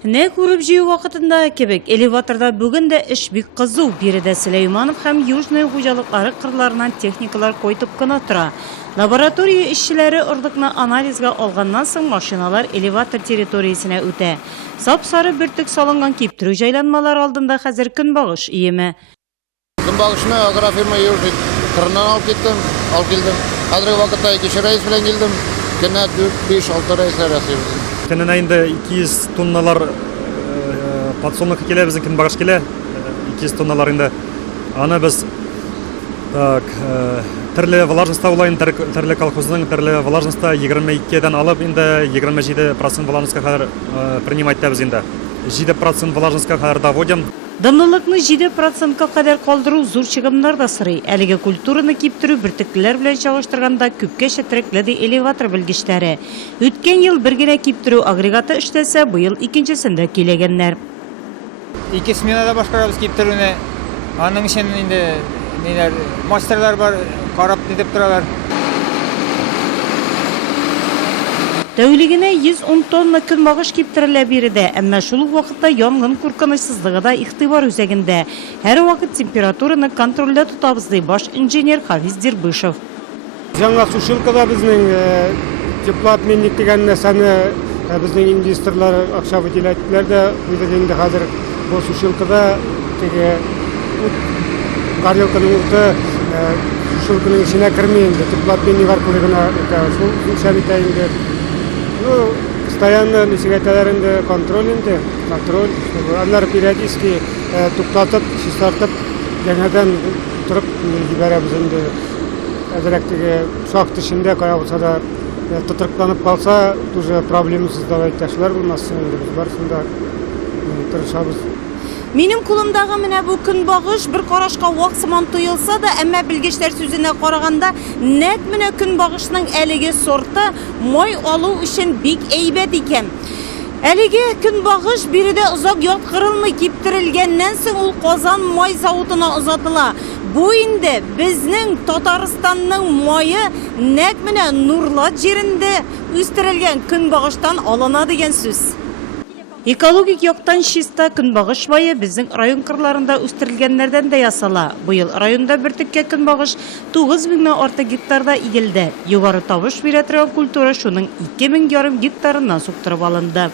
Не күріп жеу вақытында кебек элеваторда бүгін де іш бик қызу. Береді Сулейманов һәм Южный хуҗалыклары кырларынан техникалар койтып кына тора. Лаборатория эшчеләре ордыкны анализга алганнан соң машиналар элеватор территориясенә үтә. Сап-сары бөртек салынган киптерү җайланмалар алдында хәзер көнбагыш иеме. Көнбагышны агрофирма Южный кырынан алып келдім. Хәзерге вакытта 2 рейс белән килдем. Көнне 4-5-6 рейслар ясыйбыз. Көненә инде 200 тонналар подсолнух килә, безнең көнбагыш килә. 200 тонналар инде. Аны без төрле влажностьта улайын, төрле колхозның төрле влажностьта 22-дән алып инде 27% влажностька кадәр принимать итәбез инде. 7% влажностька кадәр доводим. Дымлылыкны 7%-ка кадәр калдыру зур чыгымнар да сорый. Әлеге культураны киптерү бөртеклеләр белән чагыштырганда күпкә шәтрәкле ди элеватор белгечләре. Үткән ел бер генә киптерү агрегаты эшләсә, быел икенчесендә киләгәннәр. 2 сменада башкарабыз киптерүне. Аның өчен инде мастерлар бар, карап дип торалар. Тәүлегенә 110 тонна көнбагыш киптерелә биредә, әмма шул ук вакытта янгын куркынычсызлыгы да игътибар үзәгендә. Һәр вакыт температураны контрольдә тотабыз ди баш инженер Хафиз Дирбышев. Жаңа сушилкада безнең теплообменник дигән нәрсәне безнең инвесторлар акча выделяттылар да, инде хәзер бу сушилкада теге горелканың уты сушилканың içine кермәенде, теплообменник аркылы гына шул шәбитә инде. Постоянно лесегаталарында контроль, анлар периодически туктатып, чистартып, жаңадан тұрып җибәрәбез инде. Әзрәк теге шахта эчендә кая булса да тутырыкланып калса, уже проблема создавать ташлар булмасын инде. Без барысында тырышабыз. Минем кулымдагы менә бу көнбагыш бер карашка вак сыман тоелса да, әмма белгечләр сүзенә караганда, нәкъ менә көнбагышның әлеге сорты май алу өчен бик әйбәт икән. Әлеге көнбагыш биредә озак яткырылмый киптерелгәннән соң ул Казан май заводына озатыла. Бу инде безнең Татарстанның майы нәкъ менә Нурлат җирендә үстерелгән көнбагыштан алына дигән сүз. Экологик яктан чиста көнбагыш майы безнең район кырларында үстерелгәннәрдән дә ясала. Быел районда бөртеккә көнбагыш 9000 артык гектарда игелде. Югары табыш бирә торган культура шуның 2500 гектарыннан суктырып алынды.